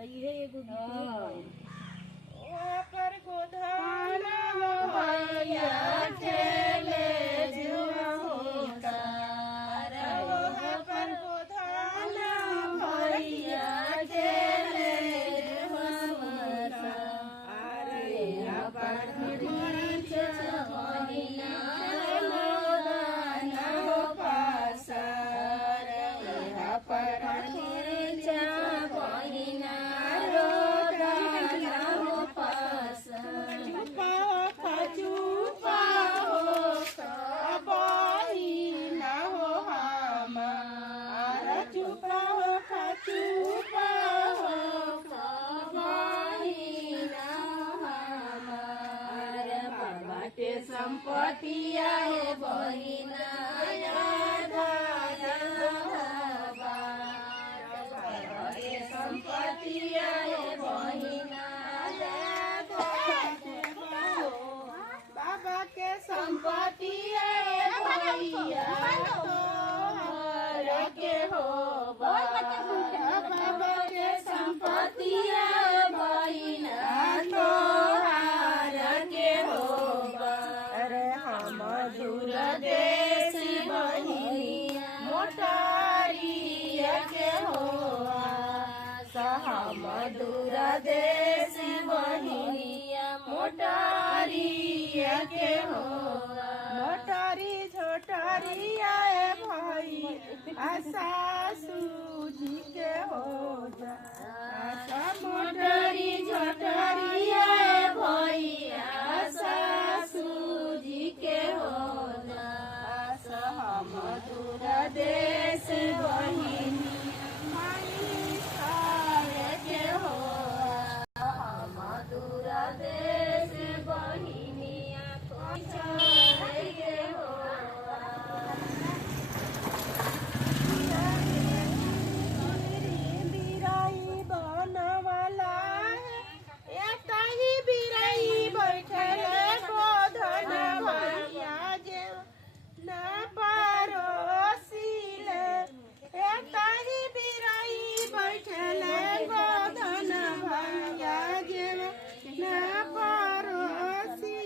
त इहे एगो गीत ओकर गोधन भैया खेले जुआ होता ओकर गोधन भैया खेले जुआ होता अरे अपन खरीच बहिना रोदन हो पासर अपन खरीच बहिना रोदन हो पासर चुपा हो बहिना हो हमार चुपा हो बहिना हमार बाबा के संपत्तिया है बहिना संपत्तिया है बहिना बाबा के संपत्तिया है भैया तोहर के हो बाबा के संपत्तिया बहिना तोहर के हो अरे हम दूर देश बहिनिया मोटारिया के हो हम दूर देश बहिनिया मोटारिया के हो मोटारी झोटारिया भाई सासू जी के हो मोटारी झोटारिया भैया सासू जी के हो हम दूर देश बहिनी के हो हम दूर देश बहिनिया के हो बिराई बनवाला बिराई बैठल गोधन भैया जे न परोसिले बिराई बैठल गोधन भैया जे न परोसी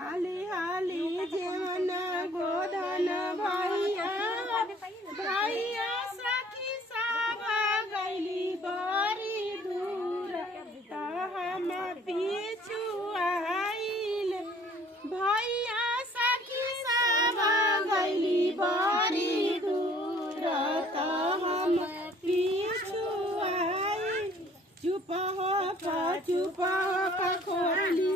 हाली हाली जेवन गोधन भैया भैया सखी सब गैली बड़ी दूर हम पीछू आइल भैया सखी सब गैली बड़ी दूर हम पीछू आइल चुप हो खोरली